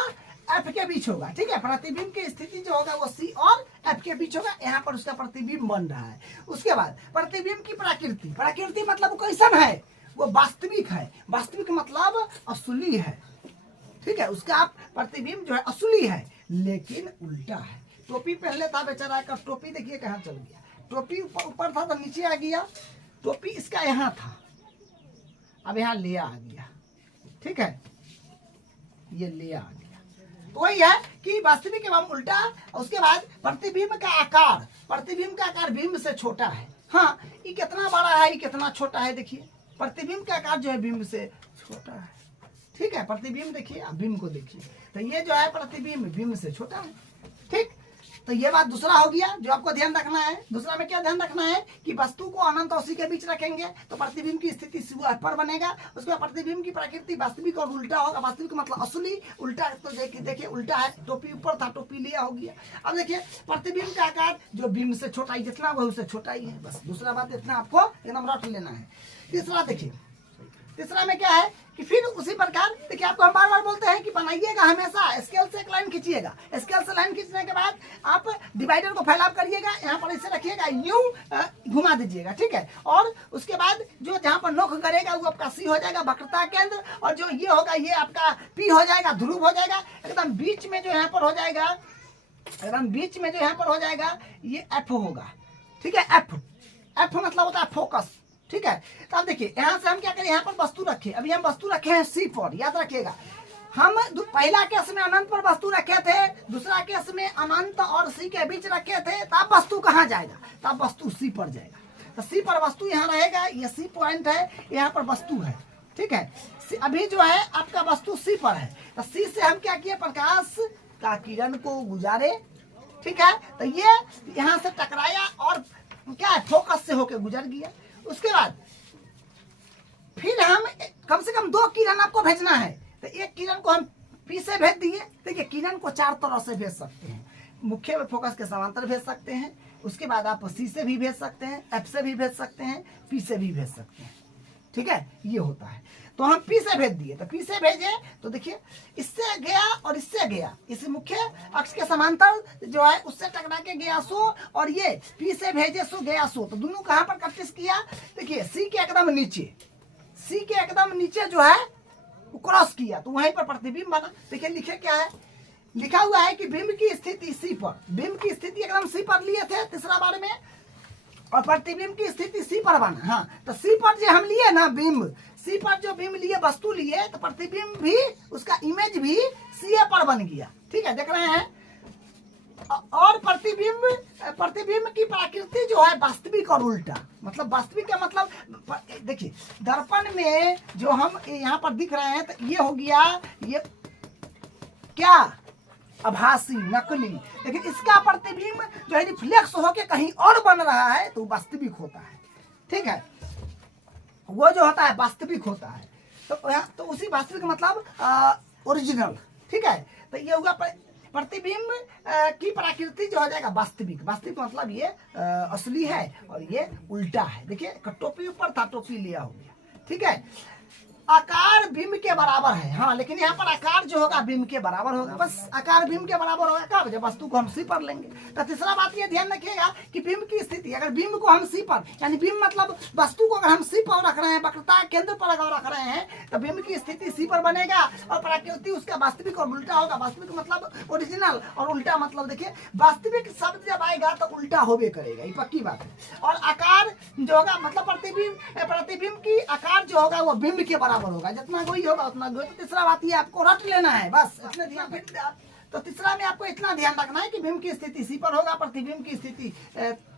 एफ के बीच होगा। ठीक है, प्रतिबिंब की स्थिति जो होगा वो सी और एफ के बीच होगा, यहाँ पर उसका प्रतिबिंब बन रहा है। उसके बाद प्रतिबिंब की प्रकृति, प्रकृति मतलब कैसन है, वो वास्तविक है। वास्तविक मतलब असली है। ठीक है, उसका प्रतिबिंब जो है असली है लेकिन उल्टा है। टोपी पहले था बेचारा का, टोपी देखिए कहाँ चल गया, टोपी ऊपर था तो नीचे आ गया, टोपी इसका यहाँ था अब यहाँ ले आ गया। ठीक है, ये ले आ गया। तो वही है कि वास्तविक एवं उल्टा। उसके बाद प्रतिबिंब का आकार, प्रतिबिंब का आकार बिंब से छोटा है। हाँ, ये कितना बड़ा है, ये कितना छोटा है, देखिए प्रतिबिंब का आकार जो है बिंब से छोटा है। ठीक है, प्रतिबिंब देखिए, अब बिंब को देखिए, तो ये जो है प्रतिबिंब बिंब से छोटा है। ठीक, तो ये बात दूसरा हो गया जो आपको ध्यान रखना है। दूसरा में क्या ध्यान रखना है कि वस्तु को अनंत और सी के बीच रखेंगे तो प्रतिबिंब की स्थिति सी व एफ पर बनेगा। उसके बाद प्रतिबिंब की प्रकृति वास्तविक और उल्टा होगा। वास्तविक मतलब असली, उल्टा तो देखिए उल्टा है, टोपी ऊपर था, टोपी लिया हो गया। अब देखिए प्रतिबिंब का आकार जो बिंब से छोटा ही, जितना वह उससे छोटा ही है। बस दूसरा बात इतना आपको एकदम रट लेना है। तीसरा देखिए, तीसरा में क्या है कि फिर उसी प्रकार देखिए, आपको हम बार बार बोलते हैं कि बनाइएगा हमेशा स्केल से एक लाइन खींचिएगा। स्केल से लाइन खींचने के बाद आप डिवाइडर को फैलाव करिएगा, यहाँ पर इसे रखिएगा, यूं घुमा दीजिएगा। ठीक है, और उसके बाद जो जहाँ पर नोक करेगा वो आपका सी हो जाएगा, वक्रता केंद्र, और जो ये होगा ये आपका पी हो जाएगा, ध्रुव हो जाएगा। एकदम बीच में जो यहाँ पर हो जाएगा, एकदम बीच में जो यहाँ पर हो जाएगा ये एफ होगा। ठीक है, एफ मतलब होता है फोकस। ठीक है, तो अब देखिए यहाँ से हम क्या करें, यहाँ पर वस्तु रखे, अभी हम वस्तु रखे हैं सी पर, याद रखिएगा। हम पहला केस में अनंत पर वस्तु रखे थे, दूसरा केस में अनंत और सी के बीच रखे थे, तब वस्तु कहाँ जाएगा, तब वस्तु सी पर जाएगा। तो सी पर वस्तु यहाँ रहेगा, ये सी पॉइंट है, यहाँ पर वस्तु है। ठीक है। अभी जो है आपका वस्तु सी पर है, तो सी से हम क्या किए, प्रकाश का किरण को गुजारे, ठीक है। तो ये यहाँ से टकराया और क्या है, फोकस से होके गुजर गया। उसके बाद फिर हम कम से कम 2 किरण आपको भेजना है, तो एक किरण को हम पी से भेज दिए। देखिए किरण को 4 तरह से भेज सकते हैं। मुख्य में फोकस के समांतर भेज सकते हैं, उसके बाद आप सी से भी भेज सकते हैं, एफ से भी भेज सकते हैं, पी से भी भेज सकते हैं, ठीक है। ये होता है, तो हम पी से भेज दिए। तो पी से भेजे तो देखिए इससे गया और इससे गया, इस मुख्य अक्ष के समांतर जो है उससे टकरा के गया सो, और ये पी से भेजे सो गया सो। तो दोनों कहाँ पर कटिस किया, देखिए सी के एकदम नीचे, सी के एकदम नीचे जो है वो क्रॉस किया, तो वहीं पर प्रतिबिंब बना। देखिए लिखे क्या है, लिखा हुआ है कि बिंब की स्थिति सी पर, बिंब की स्थिति एकदम सी पर लिए थे तीसरा बार में, और प्रतिबिंब की स्थिति सी पर बना। हाँ, तो सी पर जो हम लिए ना बिंब, सी पर जो बिंब लिए, वस्तु लिए, तो प्रतिबिंब भी, उसका इमेज भी सी पर बन गया, ठीक है, देख रहे हैं। और प्रतिबिंब की प्रकृति जो है वास्तविक और उल्टा, मतलब वास्तविक का मतलब देखिए दर्पण में जो हम यहाँ पर दिख रहे हैं, तो ये हो गया, ये क्या, आभासी, नकली। लेकिन इसका प्रतिबिंब जो है रिफ्लेक्स होके कहीं और बन रहा है, तो वास्तविक होता है, ठीक है। वो जो होता है वास्तविक होता है, तो उसी वास्तविक मतलब ओरिजिनल, ठीक है। तो ये हुआ प्रतिबिंब की प्रकृति जो हो जाएगा वास्तविक। वास्तविक मतलब ये असली है और ये उल्टा है। देखिए टोपी ऊपर था, टोपी लिया हो गया, ठीक है। आकार बिंब के बराबर है, हाँ, लेकिन यहाँ पर आकार जो होगा बिंब के बराबर होगा, बस आकार बिंब के बराबर होगा कब, जब वस्तु को हम सी पर लेंगे। तो तीसरा बात ये ध्यान रखिएगा कि बिंब की स्थिति, अगर बिंब को हम सी पर, यानी बिंब मतलब वस्तु को अगर हम सी पर रख रहे हैं, वक्रता केंद्र पर अगर रख रहे हैं, तो बिंब की स्थिति सी पर बनेगा और प्रकृति उसका वास्तविक और उल्टा होगा। वास्तविक मतलब ओरिजिनल और उल्टा मतलब, देखिए वास्तविक शब्द जब आएगा तो उल्टा होबे करेगा, ये पक्की बात है। और आकार जो होगा मतलब प्रतिबिंब की आकार जो होगा वो बिंब के बराबर होगा, जितना कोई होगा उतना कोई। तो तीसरा बात ये आपको रट लेना है, बस इतने ध्यान। तो तीसरा में आपको इतना ध्यान रखना है कि बिंब की स्थिति सी पर होगा, प्रतिबिंब की स्थिति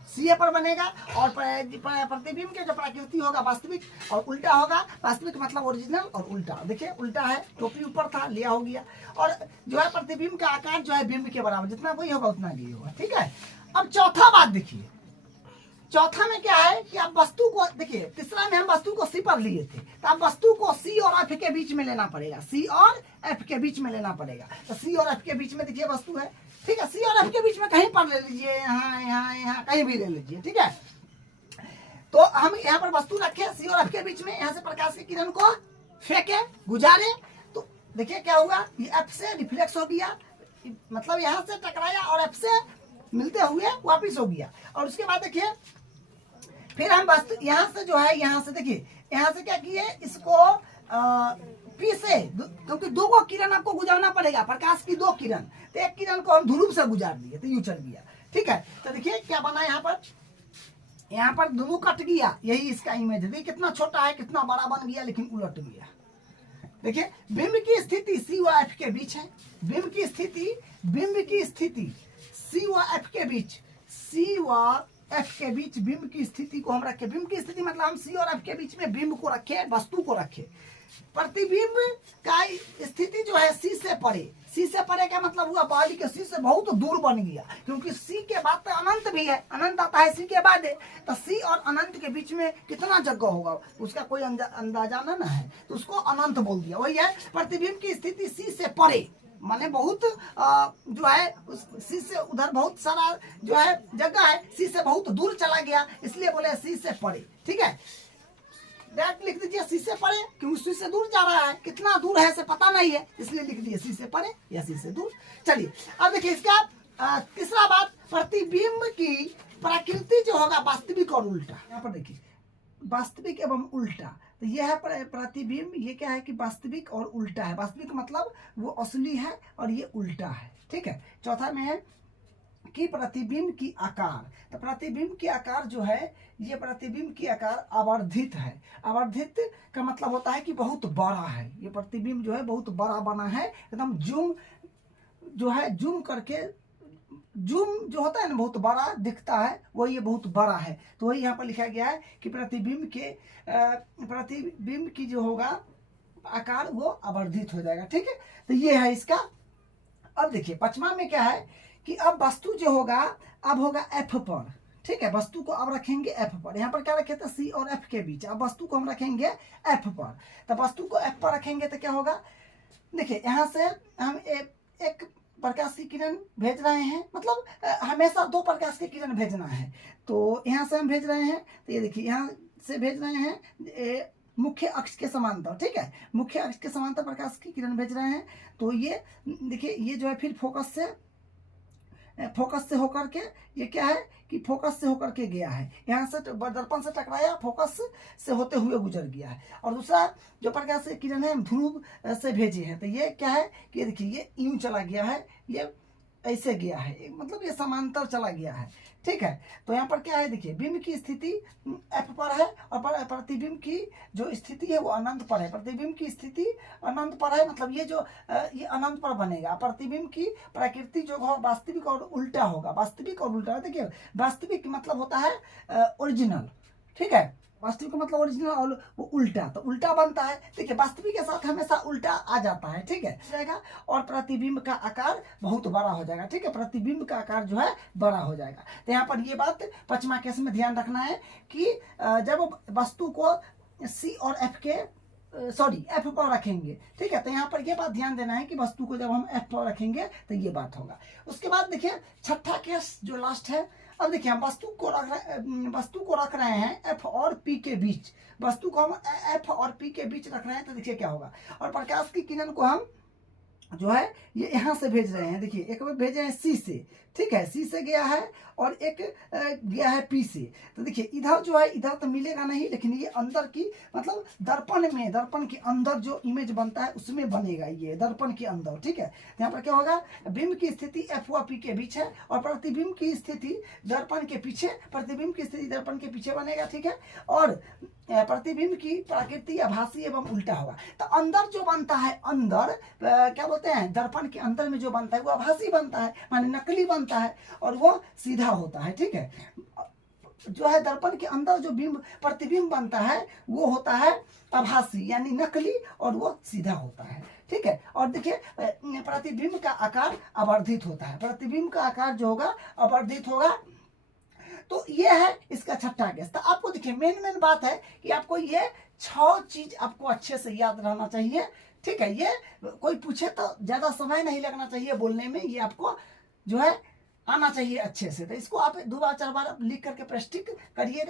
सी पर बनेगा, और प्रतिबिंब के जो प्रकृति होगा वास्तविक और उल्टा होगा। वास्तविक मतलब ओरिजिनल और उल्टा, देखिए उल्टा है, टोपी ऊपर था, लिया हो गया। और जो है प्रतिबिंब का आकार जो है बिंब के बराबर, जितना कोई होगा उतना ये होगा, ठीक है। अब चौथा बात देखिए, चौथा में क्या है कि आप वस्तु को देखिए, तीसरा में हम वस्तु को सी पर लिए थे, तो आप वस्तु को सी और एफ के बीच में लेना पड़ेगा, सी और एफ के बीच में लेना पड़ेगा। तो सी और एफ के बीच में देखिए वस्तु है, ठीक है। सी और एफ के बीच में कहीं पर ले लीजिए, यहाँ यहाँ यहाँ कहीं भी ले लीजिए, ठीक है। तो हम यहाँ पर वस्तु रखे सी और एफ के बीच में, यहाँ से प्रकाश की किरण को फेंके, गुजारे, तो देखिए क्या हुआ, ये एफ से रिफ्लेक्स हो गया, मतलब यहाँ से टकराया और एफ से मिलते हुए वापिस हो गया। और उसके बाद देखिए फिर हम वस्तु यहाँ से जो है, यहाँ से देखिए, यहाँ से क्या किए, इसको पी से, क्योंकि 2 को किरण आपको गुजारना पड़ेगा, प्रकाश की 2 किरण, तो एक किरण को हम ध्रुव से गुजार दिए, तो यूं चल गया, ठीक है। तो देखिए क्या बना यहाँ पर दोनों कट गया, यही इसका इमेज है। देखिए कितना छोटा है, कितना बड़ा बन गया, लेकिन उलट गया। देखिए बिंब की स्थिति सी व एफ के बीच है, बिंब की स्थिति सी व एफ के बीच, सी व एफ के बीच बिंब की स्थिति को हम रखे। बिंब की स्थिति मतलब हम सी और एफ के बीच में बिंब को रखे, वस्तु को रखे। प्रतिबिंब का स्थिति जो है सी से परे, सी से परे का मतलब हुआ बॉडी के सी से बहुत दूर बन गया, क्योंकि सी के बाद तो अनंत भी है, अनंत आता है सी के बाद है, तो सी और अनंत के बीच में कितना जगह होगा उसका कोई अंदाजा ना है, तो उसको अनंत बोल दिया। वही है प्रतिबिंब की स्थिति सी से परे, माने बहुत जो है उस सी से उधर बहुत सारा जो है जगह है, सी से बहुत दूर चला गया, इसलिए बोले सी से परे, ठीक है। डायरेक्ट लिख दीजिए सी से परे, क्योंकि सी से दूर जा रहा है, कितना दूर है से पता नहीं है, इसलिए लिख दिए सी से परे या सी से दूर। चलिए अब देखिए इसका तीसरा बात, प्रतिबिंब की प्रकृति जो होगा वास्तविक और उल्टा। यहाँ पर देखिए वास्तविक एवं उल्टा, तो यह है प्रतिबिंब, ये क्या है कि वास्तविक और उल्टा है। वास्तविक मतलब वो असली है और ये उल्टा है, ठीक है। चौथा में है कि प्रतिबिंब की आकार, तो प्रतिबिंब की आकार जो है, ये प्रतिबिंब की आकार आवर्धित है। आवर्धित का मतलब होता है कि बहुत बड़ा है, ये प्रतिबिंब जो है बहुत बड़ा बना है, एकदम जूम जो है जूम करके जूम जो होता है ना बहुत बड़ा दिखता है, वो ये बहुत बड़ा है। तो वही यहाँ पर लिखा गया है कि प्रतिबिंब की जो होगा आकार वो आवर्धित हो जाएगा। ठीक है, तो ये है इसका। अब देखिए पांचवा में क्या है कि अब वस्तु जो होगा अब होगा एफ पर। ठीक है, वस्तु को अब रखेंगे एफ पर। यहाँ पर क्या रखे थे, सी और एफ के बीच, अब वस्तु को हम रखेंगे एफ पर। तो वस्तु को एफ पर रखेंगे तो क्या होगा, देखिए यहाँ से हम एक प्रकाश की किरण भेज रहे हैं, मतलब हमेशा दो प्रकाश की किरण भेजना है। तो यहाँ से हम भेज रहे हैं, तो ये देखिए यहाँ से भेज रहे हैं मुख्य अक्ष के समांतर। ठीक है, मुख्य अक्ष के समांतर प्रकाश की किरण भेज रहे हैं। तो ये देखिए ये जो है फिर फोकस से होकर के ये क्या है कि फोकस से होकर के गया है, यहाँ से दर्पण से टकराया, फोकस से होते हुए गुजर गया है। और दूसरा जो प्रकाश की किरण है ध्रुव से भेजी है, तो ये क्या है कि देखिए ये यूं चला गया है, ये ऐसे गया है, मतलब ये समांतर चला गया है। ठीक है, तो यहाँ पर क्या है देखिए बिंब की स्थिति एफ पर है और प्रतिबिंब की जो स्थिति है वो अनंत पर है। प्रतिबिंब की स्थिति अनंत पर है, मतलब ये जो ये अनंत पर बनेगा। प्रतिबिंब की प्रकृति जो है वास्तविक और उल्टा होगा। वास्तविक और उल्टा, देखिए वास्तविक मतलब होता है ओरिजिनल। ठीक है, वास्तविक का मतलब ओरिजिनल और वो उल्टा, तो उल्टा बनता है। देखिए वास्तविक के साथ हमेशा उल्टा आ जाता है। ठीक है, जाएगा और प्रतिबिंब का आकार बहुत बड़ा हो जाएगा। ठीक है, प्रतिबिंब का आकार जो है बड़ा हो जाएगा। तो यहाँ पर ये बात पांचवा केस में ध्यान रखना है कि जब वस्तु को सी और एफ के एफ पर रखेंगे। ठीक है, तो यहाँ पर ये बात ध्यान देना है कि वस्तु को जब हम एफ पर रखेंगे तो ये बात होगा। उसके बाद देखिए छठा केस जो लास्ट है। अब देखिए हम वस्तु को रख रहे हैं एफ और पी के बीच। वस्तु को हम एफ और पी के बीच रख रहे हैं, तो देखिए क्या होगा। और प्रकाश की किरण को हम जो है ये यहाँ से भेज रहे हैं। देखिए एक बार भेजे हैं सी से, ठीक है, सी से गया है और एक गया है पी से। तो देखिए इधर जो है इधर तो मिलेगा नहीं, लेकिन ये अंदर की मतलब दर्पण के अंदर जो इमेज बनता है उसमें बनेगा, ये दर्पण के अंदर। ठीक है, यहाँ पर क्या होगा, बिंब की स्थिति एफ व पी के बीच है और प्रतिबिंब की स्थिति दर्पण के पीछे, प्रतिबिंब की स्थिति दर्पण के पीछे बनेगा। ठीक है, और प्रतिबिंब की प्रकृति आभासी एवं उल्टा होगा। तो अंदर जो बनता है, अंदर क्या बोलते हैं, दर्पण के अंदर में जो बनता है वो आभासी बनता है, माने नकली बनता है, और वो सीधा होता है। ठीक है, जो है दर्पण के अंदर जो प्रतिबिंब बनता है वो होता है आभासी यानी नकली, और वो सीधा होता है। ठीक है, और देखिए प्रतिबिंब का आकार आवर्धित होता है। प्रतिबिंब का आकार जो होगा आवर्धित होगा। तो ये है इसका छठा केस। तो आपको देखिए मेन बात है कि आपको ये 6 चीज आपको अच्छे से याद रहना चाहिए। ठीक है, ये कोई पूछे तो ज्यादा समय नहीं लगना चाहिए बोलने में, ये आपको जो है आना चाहिए अच्छे से। तो इसको आप 2 बार 4 बार लिख करके प्रैक्टिस करिएगा।